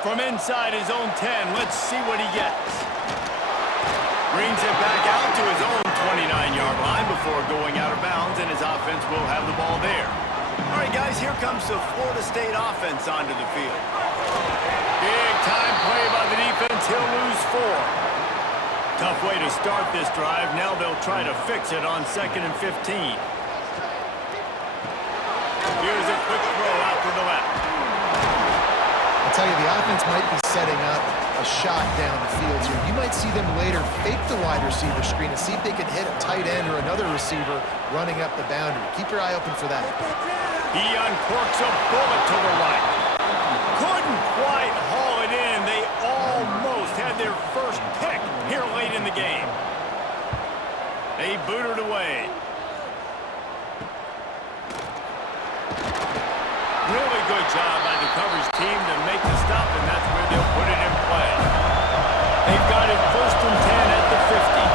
From inside his own 10, let's see what he gets. Brings it back out to his own 29-yard line before going out of bounds, and his offense will have the ball there. All right, guys, here comes the Florida State offense onto the field. Big-time play by the defense. He'll lose 4. Tough way to start this drive. Now they'll try to fix it on 2nd and 15. Here's a quick throw out to the left. I'll tell you, the offense might be setting up a shot down the field here. You might see them later fake the wide receiver screen and see if they can hit a tight end or another receiver running up the boundary. Keep your eye open for that. He uncorks a bullet to the right. Couldn't quite haul it in. They almost had their first pick here late in the game. They booted away. Really good job by the coverage team to make the stop, and that's where they'll put it in play. They've got it 1st and 10 at the 50.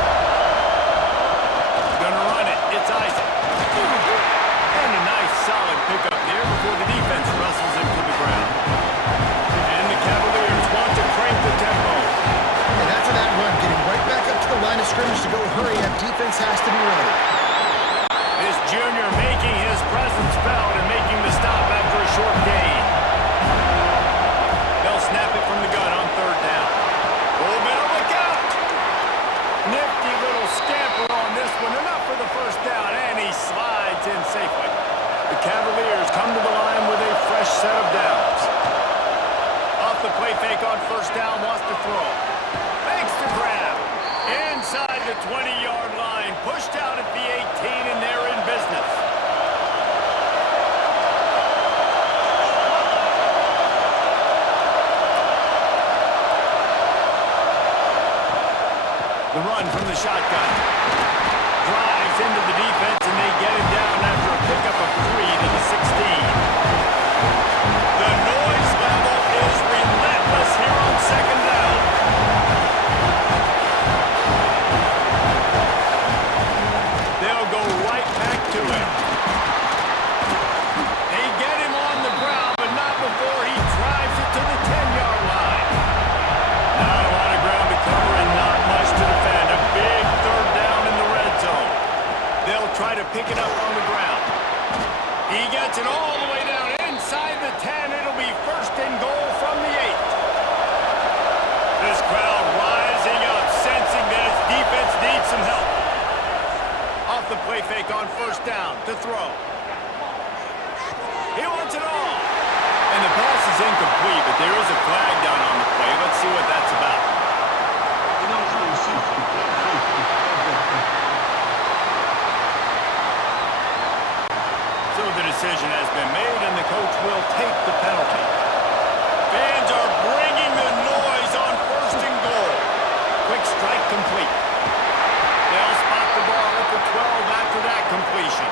Gonna run it. It's Isaac. And a nice solid pickup there before the defense wrestles him to the ground. And the Cavaliers want to crank the tempo. And after that run, getting right back up to the line of scrimmage to go hurry up, defense has to be ready. This junior making his presence felt and making the stop after a short gain. They'll snap it from the gun on 3rd down. Oh, man, look out! Nifty little scamper on this one. Enough for the 1st down, and he slides in safely. The Cavaliers come to the line with a fresh set of downs. Off the play fake on 1st down, wants to throw. Makes the grab. Inside the 20-yard line, pushed out at the 18, and they're in business. The run from the shotgun. Drives into the defense, and they get it down after a pickup of 3 to the 16. The noise level is relentless here on 2nd down. They'll go right back to him. They get him on the ground, but not before he drives it to the 10-yard line. Not a lot of ground to cover and not much to defend. A big 3rd down in the red zone. They'll try to pick it up on the ground. He gets it all the way down inside the 10. It'll be 1st and goal from the 8. This crowd rising up, sensing that its defense needs some help. Off the play fake on 1st down to throw. He wants it all. And the pass is incomplete, but there is a flag down on the play. Let's see what that's about. So the decision has been made, and the coach will take the penalty. Fans are bringing the noise on 1st and goal. Quick strike complete. They'll spot the ball at the 12 after that completion.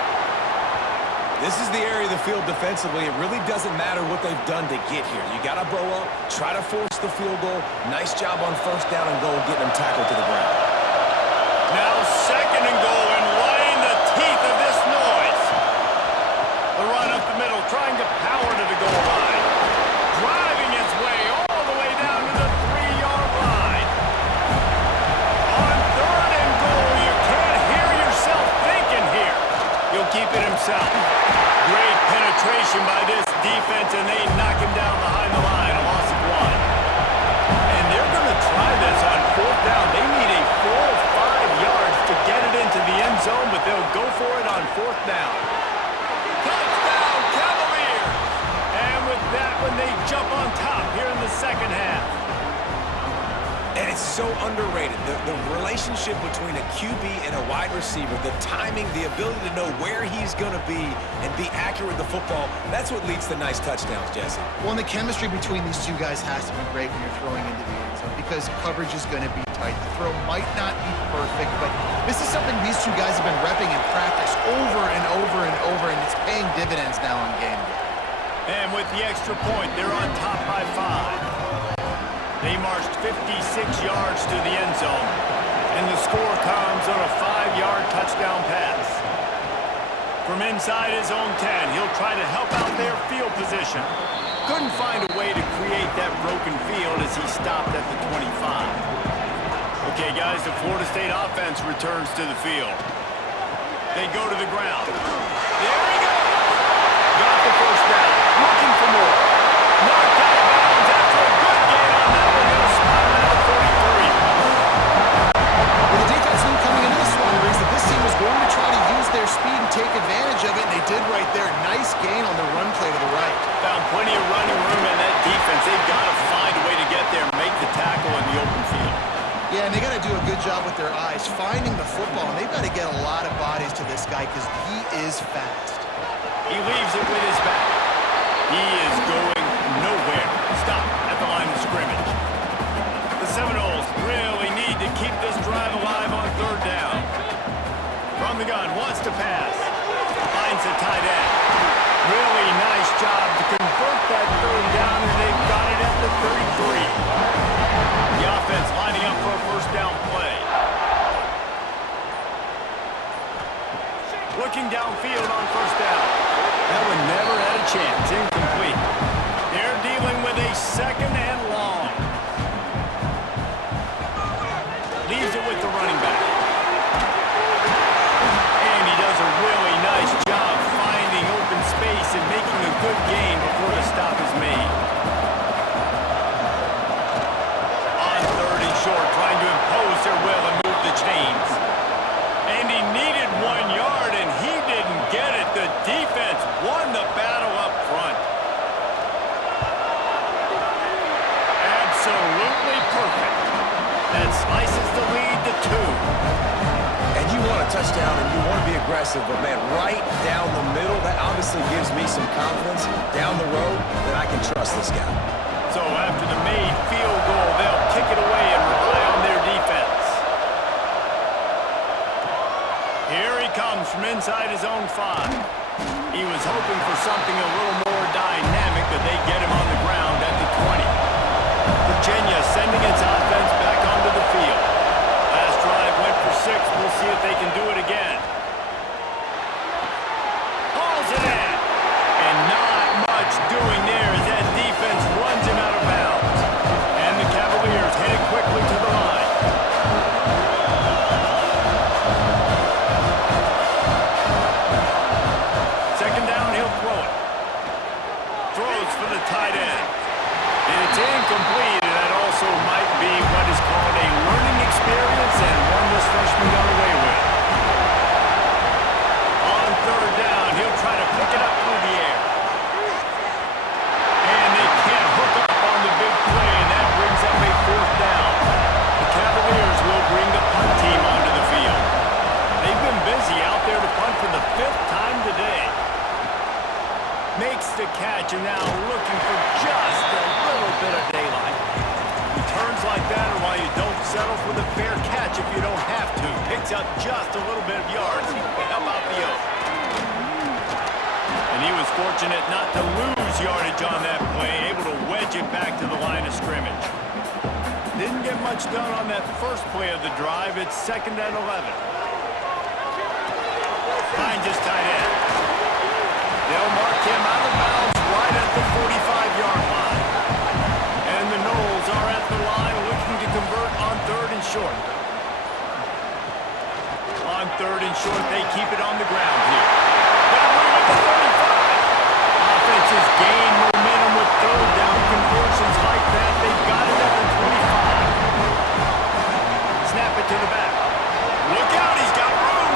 This is the area of the field defensively. It really doesn't matter what they've done to get here. You got to bow up, try to force the field goal. Nice job on 1st down and goal, getting them tackled to the ground. Now 2nd and goal, and right in the teeth of this noise. The run up the middle, trying to power to the goal line. Driving its way all the way down to the 3-yard line. On 3rd and goal, you can't hear yourself thinking here. He'll keep it himself. Great penetration by this defense, and they knock him down behind the line, a loss of 1. And they're going to try this on 4th down. They need a full 5 yards to get it into the end zone, but they'll go for it on 4th down. Touchdown, Cavaliers! And with that one, they jump on top here in the 2nd half. And it's so underrated. The relationship between a QB and a wide receiver, the timing, the ability to know where he's going to be and be accurate with the football, that's what leads to nice touchdowns, Jesse. Well, and the chemistry between these two guys has to be great when you're throwing into the end zone because coverage is going to be tight. The throw might not be perfect, but this is something these two guys have been repping in practice over and over and over, and it's paying dividends now on game day. And with the extra point, they're on top by 5. They marched 56 yards to the end zone, and the score comes on a 5-yard touchdown pass. From inside his own 10, he'll try to help out their field position. Couldn't find a way to create that broken field as he stopped at the 25. Okay, guys, the Florida State offense returns to the field. They go to the ground. There he goes! Got the first down. Looking for more. Knocked out of bounds after a good gain on that one. They'll spot him at the 33. Well, the defense knew coming into this one, Reese, that this team was going to try to use their speed and take advantage of it, and they did right there. Nice gain on the run play to the right. Found plenty of running room in that defense. They've got to find a way to get there and make the tackle in the open field. Yeah, and they got to do a good job with their eyes, finding the football, and they've got to get a lot of bodies to this guy because he is fast. He leaves it with his back. He is going nowhere. Stop at the line of scrimmage. The Seminoles really need to keep this drive alive on third down. From the gun, wants to pass. Finds the tight end. Really nice job to convert that third down, and they've got it at the 33. The offense lining up for a first down play. Looking downfield on first down. That one never had a chance. Incomplete. They're dealing with a second and long. Leaves it with the running back. And he does a really nice job finding open space and making a good gain before the stop is made. On third and short, trying to impose their will and move the chains. And he needed 1 yard, and he didn't get it. The defense won the battle up front. Absolutely perfect. That slices the lead to 2. And you want a touchdown and you want to be aggressive, but man, right down the middle, that obviously gives me some confidence down the road that I can trust this guy. So after the made field goal, they'll kick it away and rely on their defense. Here he comes from inside his own 5. He was hoping for something a little more dynamic, but they get him on the ground at the 20. Virginia sending its offense back onto the field. Last drive went for 6. We'll see if they can do it again. Hauls it in. And not much doing there as that defense runs him out of bounds. And the Cavaliers headed quickly to the line. Second down, he'll throw it. Throws for the tight end. It's incomplete, and that also might be what is called a learning experience and one this freshman got away with. On third down, he'll try to pick it up through the air. And they can't hook up on the big play, and that brings up a fourth down. The Cavaliers will bring the punt team onto the field. They've been busy out there to punt for the 5th time today. Makes the catch, and now looking for just a little bit of daylight. Returns like that are why you don't settle for the fair catch if you don't have to. Picks up just a little bit of yards. How about the oath? And he was fortunate not to lose yardage on that play, able to wedge it back to the line of scrimmage. Didn't get much done on that first play of the drive. It's 2nd and 11. Finds his tight end. They'll mark him out of bounds right at the 45-yard line. And the Noles are at the line looking to convert on third and short. On third and short, they keep it on the ground here. Got room at the 35. Offenses gain momentum with third down conversions like that. They've got it at the 25. Snap it to the back. Look out, he's got room.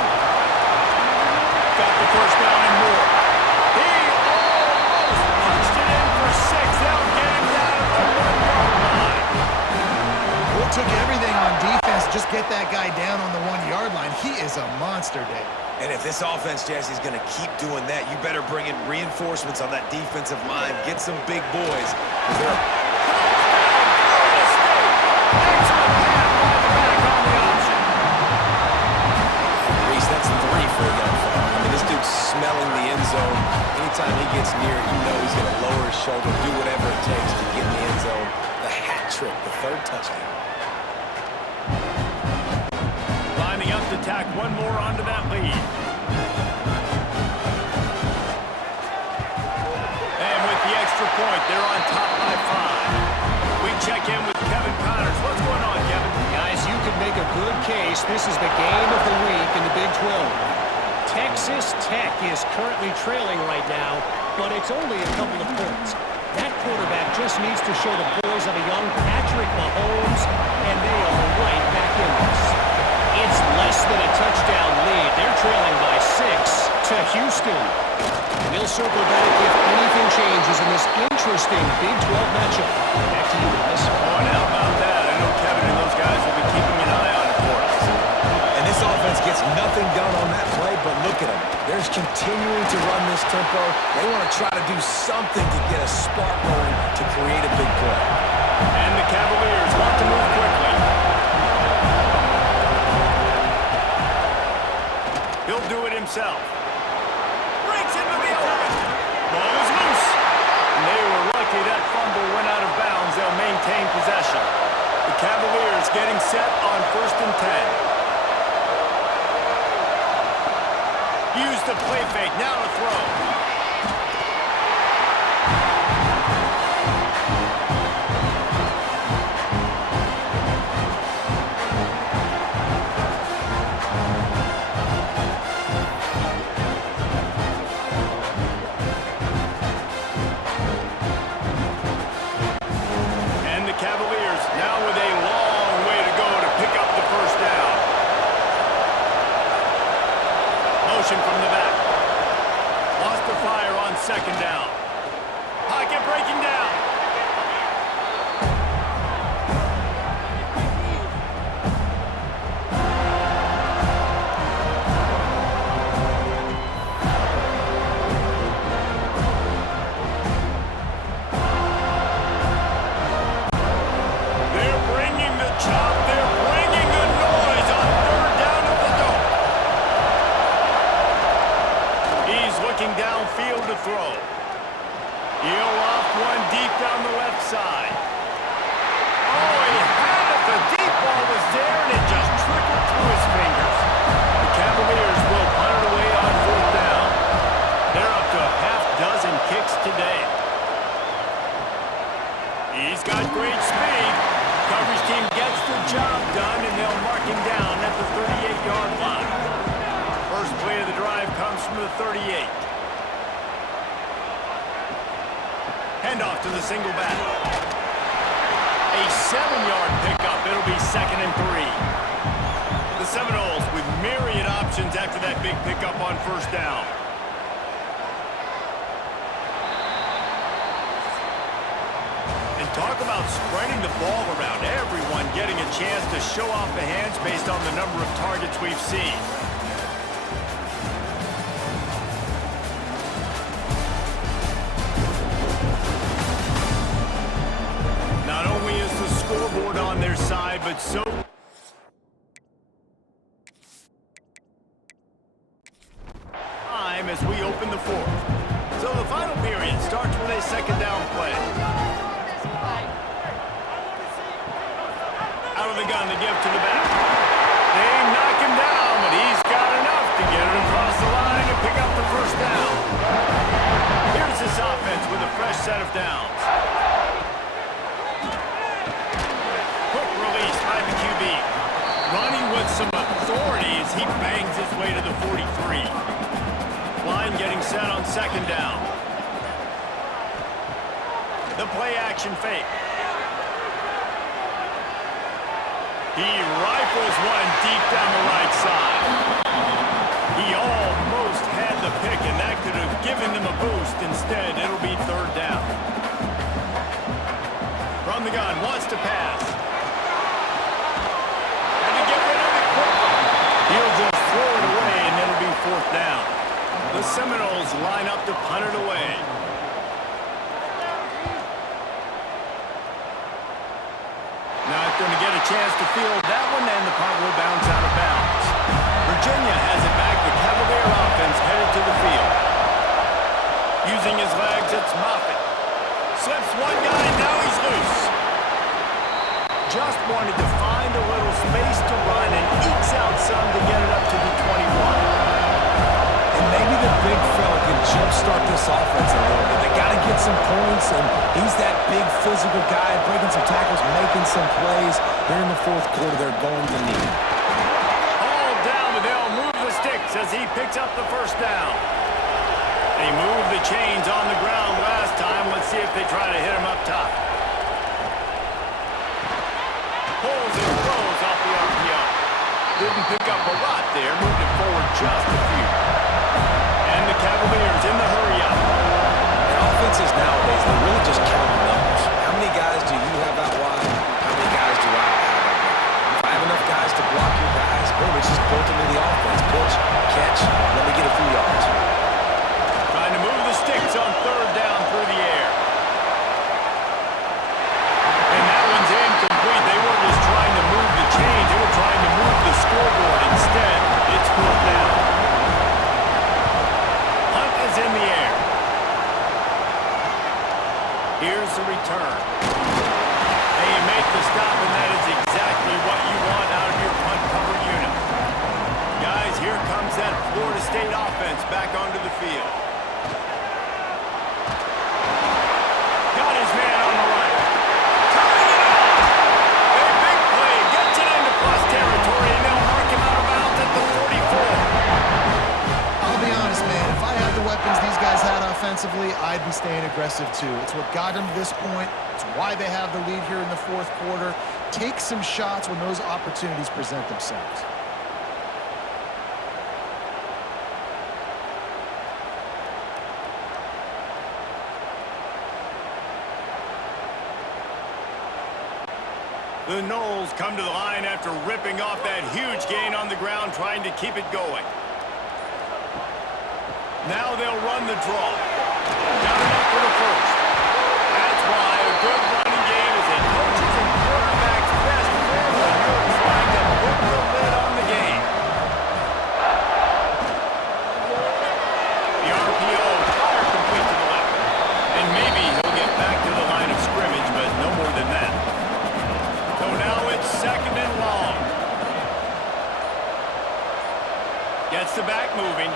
Got the first down and more. He almost punched it in for 6. They'll get him down at the 1-yard line. Well, it took everything on defense to just get that guy down on the 1-yard line. He is a monster, Dave. And if this offense, Jesse, is going to keep doing that, you better bring in reinforcements on that defensive line. Get some big boys. They're Excellent pass by the back on the option. Reese, that's 3 for a young fella. I mean, this dude's smelling the end zone. Anytime he gets near it, you know he's going to lower his shoulder, do whatever it takes to get in the end zone. The hat trick, the 3rd touchdown. Lining up to tack one more onto that lead. And with the extra point, they're on top by 5. We check in with Kevin Connors. What's going on, Kevin? Guys, you could make a good case. This is the game of the week in the Big 12. Texas Tech is currently trailing right now, but it's only a couple of points. That quarterback just needs to show the boys of a young Patrick Mahomes, and they are right back in this. It's less than a touchdown lead. They're trailing by 6 to Houston. We'll circle back if anything changes in this interesting Big 12 matchup. Back to you guys. Oh, and how about that? I know Kevin and those guys will be keeping an eye on it for us. And this offense gets nothing done on that play, but look at them. They're just continuing to run this tempo. They want to try to do something to get a spark going to create a big play. And the Cavaliers want to move quickly. He'll do it himself. Breaks into the open. Ball is loose. And they were lucky that fumble went out of bounds. They'll maintain possession. The Cavaliers getting set on 1st and 10. Use the play fake. Now to throw. And the Cavaliers now with a long way to go to pick up the first down. Motion from the back. Lost the fire on 2nd down. Pocket breaking down. They're bringing the chop. They're bringing the noise on 3rd down at the dome. He's looking downfield to throw. He'll loft one deep down the left side. Oh, he had it. The deep ball was there, and it just trickled through his fingers. The Cavaliers will punt it away on 4th down. They're up to a half-dozen kicks today. He's got great speed. Coverage team gets the job done, and they'll mark him down at the 38-yard line. First play of the drive comes from the 38. Handoff to the single back. A 7-yard pickup. It'll be 2nd and 3. The Seminoles with myriad options after that big pickup on 1st down. And talk about spreading the ball around. Everyone getting a chance to show off the hands based on the number of targets we've seen. Not only is the scoreboard on their side, but so time as we open the 4th. So the final period starts with a 2nd down play. Out of the gun to give to the back. They knock him down, but he's got enough to get it across the line and pick up the 1st down. Here's this offense with a fresh set of downs. Quick release by the QB. Running with some authority as he bangs his way to the 43. Line getting set on 2nd down. The play action fake. He rifles one deep down the right side. He almost had the pick, and that could have given them a boost. Instead, it'll be 3rd down. From the gun, wants to pass. And to get rid of it quickly. He'll just throw it away, and it'll be 4th down. The Seminoles line up to punt it away. Not going to get a chance to field that one, and the punt will bounce out of bounds. Virginia has it back. The Cavalier offense headed to the field. Using his legs, it's Moffitt. Slips one guy, now he's loose. Just wanted to find a little space to run and ekes out some to get it up to the 21. And maybe the big fella can jumpstart this offense a little bit. They got to get some points, and he's that big physical guy, breaking some tackles, making some plays. Here in the fourth quarter, they're going to need him. All down, but they'll move the sticks as he picks up the first down. They moved the chains on the ground last time. Let's see if they try to hit him up top. Pulls and throws off the RPO. Didn't pick up a lot there, moved it forward just a few. And the Cavaliers in the hurry-up. And offenses nowadays, they really just count the numbers. How many guys do you have out wide? How many guys do I have out wide? If I have enough guys to block your guys, boom, it's just built into the offense. Pitch, catch, let me get a few yards. Trying to move the sticks on third down through the air. And that one's incomplete. They weren't just trying to move the chains. They were trying to move the scoreboard. Instead, it's fourth down. Hunt is in the air. Here's the return. And you make the stop, and that is exactly what you want out of your punt cover unit. Guys, here comes that Florida State offense back onto the field. Got his man on the right. Turning it on. A big play. Gets it into plus territory, and they'll mark him out of bounds at the 44. I'll be honest, man. If I had the weapons these guys had offensively, I'd be staying aggressive too. It's what got them to this point. It's why they have the lead here in the fourth quarter. Take some shots when those opportunities present themselves. The Noles come to the line after ripping off that huge gain on the ground, trying to keep it going. Now they'll run the draw. Got enough for the first. That's why a good running game is a coach's and quarterback's best friend when you're trying to put the lid on the game. The RPO, fire complete to the left. And maybe he'll get back to the line of scrimmage, but no more than that. So now it's second and long. Gets the back moving.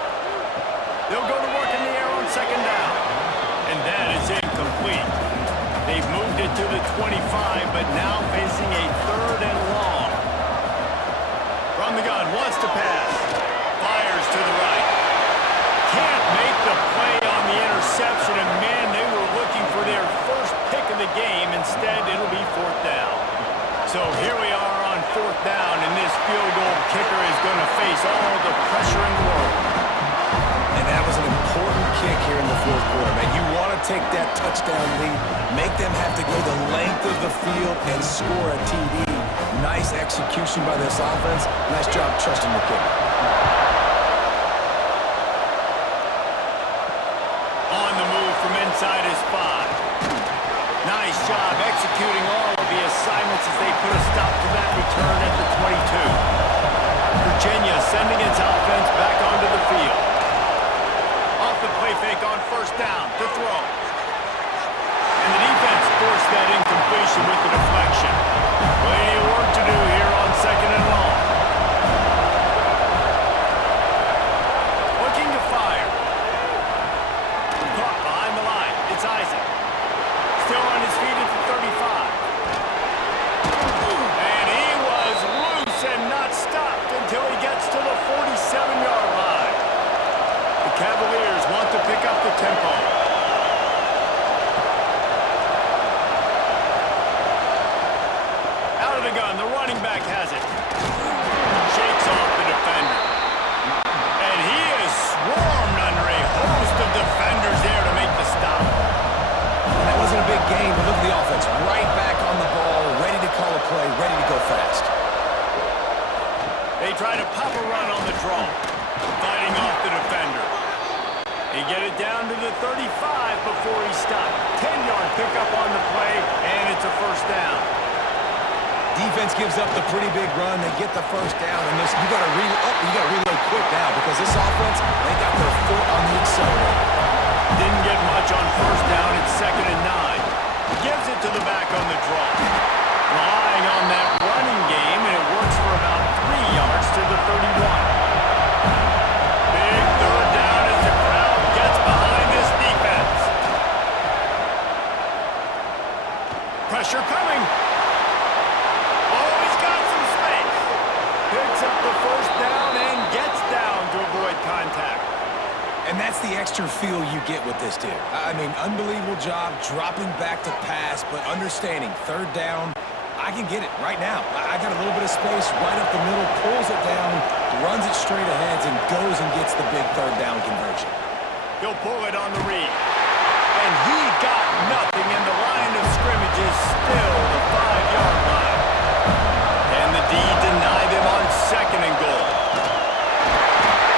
They'll go to work in the air on second down. And that is incomplete. They've moved it to the 25, but now facing a third and long. From the gun, wants to pass. Fires to the right. Can't make the play on the interception, and man, they were looking for their first pick of the game. Instead, it'll be fourth down. So here we are on fourth down, and this field goal kicker is going to face all the pressure in the world. And that was an important kick here in the fourth quarter, man. You want to take that touchdown lead, make them have to go the length of the field and score a TD. Nice execution by this offense. Nice job trusting the kicker. On the move from inside his 5. Nice job executing all of the assignments as they put a stop to that return at the 22. Virginia sending its offense back onto the field. Off the play fake on first down to throw. And the defense forced that incompletion with the deflection. Plenty of work to do here on second and long. Looking to fire. Caught behind the line. It's Isaac. Still on his feet at the 35. And he was loose and not stopped until he gets to the 47-yard line. The Cavaliers want to pick up the tempo. Out of the gun, the running back has it. Shakes off the defender. And he is swarmed under a host of defenders there to make the stop. That wasn't a big game, but look at the offense. Right back on the ball, ready to call a play, ready to go fast. They try to pop a run on the draw, fighting off the defender. They get it down to the 35 before he stopped. 10-yard pickup on the play, and it's a first down. Defense gives up the pretty big run. They get the first down, and you got to reload quick now because this offense, they got their foot on the accelerator. Didn't get much on first down. It's second and 9. Gives it to the back on the draw. Relying on that running game, and it works for about 3 yards to the 31. Big third down as the crowd gets behind this defense. Pressure coming. Oh, he's got some space. Picks up the first down and gets down to avoid contact. And that's the extra feel you get with this dude. I mean, unbelievable job dropping back to pass, but understanding third down, I can get it right now. I got a little bit of space right up the middle, pulls it down, runs it straight ahead, and goes and gets the big third down conversion. He'll pull it on the read. And he got nothing, and the line of scrimmage is still the 5-yard line. And the D deny them on second and goal.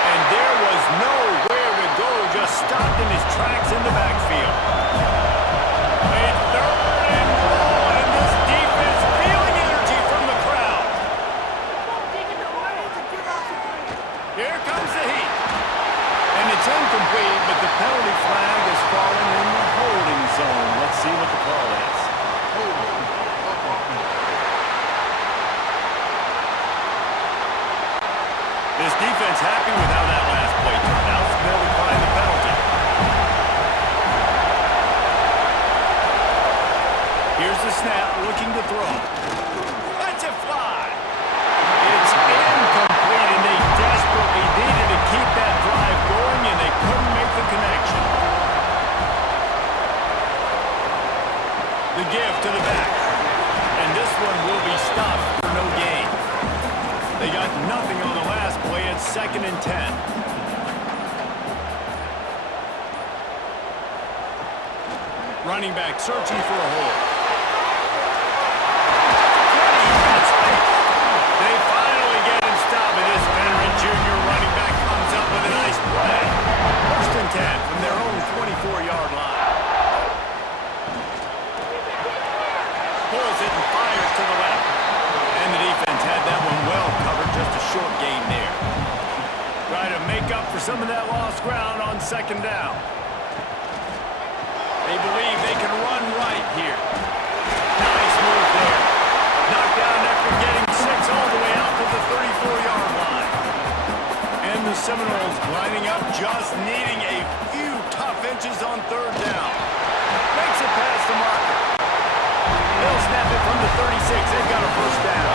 And there was nowhere to go, just stopped in his tracks in the backfield. A third and goal, and this defense feeling energy from the crowd. Here comes the heat. And it's incomplete, but the penalty flag has fallen in the holding zone. Let's see what the call is. This defense happy with how that last play turned out, so they'll decline the penalty. Here's the snap, looking to throw. Let's it fly. It's incomplete, and they desperately needed to keep that drive going, and they couldn't make the connection. The give to the back. And this one will be stopped for no gain. They got nothing on the last play. It's 2nd and 10. Running back searching for a hole. They finally get him stopped, and this veteran junior running back comes up with a nice play. 1st and 10 from their own 24-yard line. Pulls it and fires to the left. And the defense had that one well covered, just a short gain there. Try to make up for some of that lost ground on 2nd down. They believe they can run right here. Nice move there. Knocked down after getting 6 all the way out to the 34-yard line. And the Seminoles lining up, just needing a few tough inches on 3rd down. Makes it past the marker. They'll snap it from the 36. They've got a 1st down.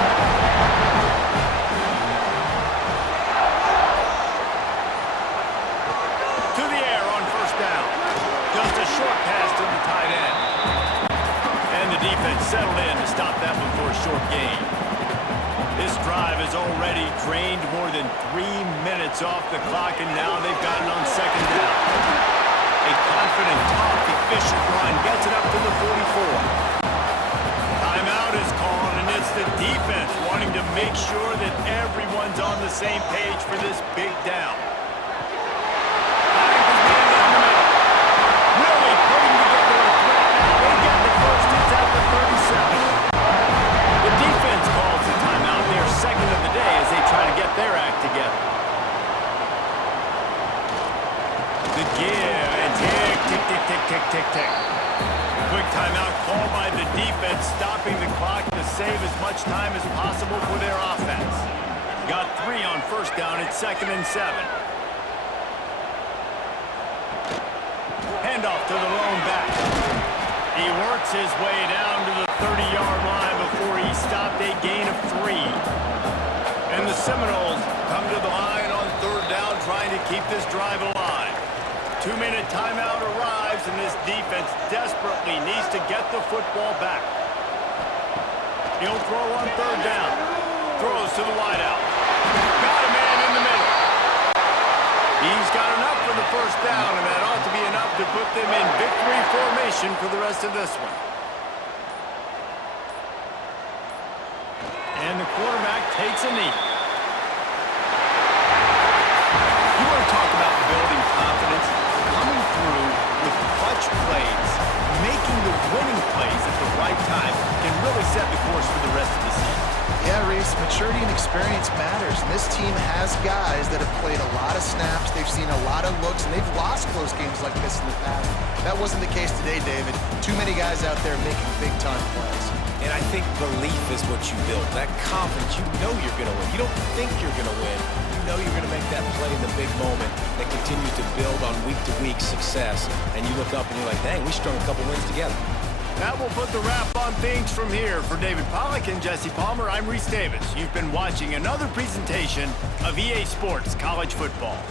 To the air on 1st down. Just a short pass to the tight end. And the defense settled in to stop that one for a short gain. This drive has already drained more than 3 minutes off the clock, and now they've got it on 2nd down. A confident, tough, efficient run gets it up to the 44. Timeout is called, and it's the defense wanting to make sure that everyone's on the same page for this big down. Hines is man down the middle. Really putting together a threat now. They get the first. It's at the 37. The defense calls the timeout, their 2nd of the day, as they try to get their act together. The give, and tick, tick, tick, tick, tick, tick, tick. Quick timeout called by the defense, stopping the clock to save as much time as possible for their offense. Got 3 on 1st down. It's 2nd and 7. Handoff to the lone back. He works his way down to the 30-yard line before he stopped, a gain of 3. And the Seminoles come to the line on 3rd down, trying to keep this drive alive. 2-minute timeout arrives, and this defense desperately needs to get the football back. He'll throw on 3rd down. Throws to the wideout. Got a man in the middle. He's got enough for the 1st down, and that ought to be enough to put them in victory formation for the rest of this one. And the quarterback takes a knee. You want to talk about building confidence? Coming through with clutch plays, making the winning plays at the right time can really set the course for the rest of the season. Yeah, Reese, maturity and experience matters, and this team has guys that have played a lot of snaps, they've seen a lot of looks, and they've lost close games like this in the past. That wasn't the case today, David. Too many guys out there making big-time plays. And I think belief is what you build. That confidence, you know you're going to win. You don't think you're going to win. You know you're going to make that play in the big moment that continues to build on week-to-week success. And you look up and you're like, dang, we strung a couple wins together. That will put the wrap on things from here. For David Pollack and Jesse Palmer, I'm Reese Davis. You've been watching another presentation of EA Sports College Football.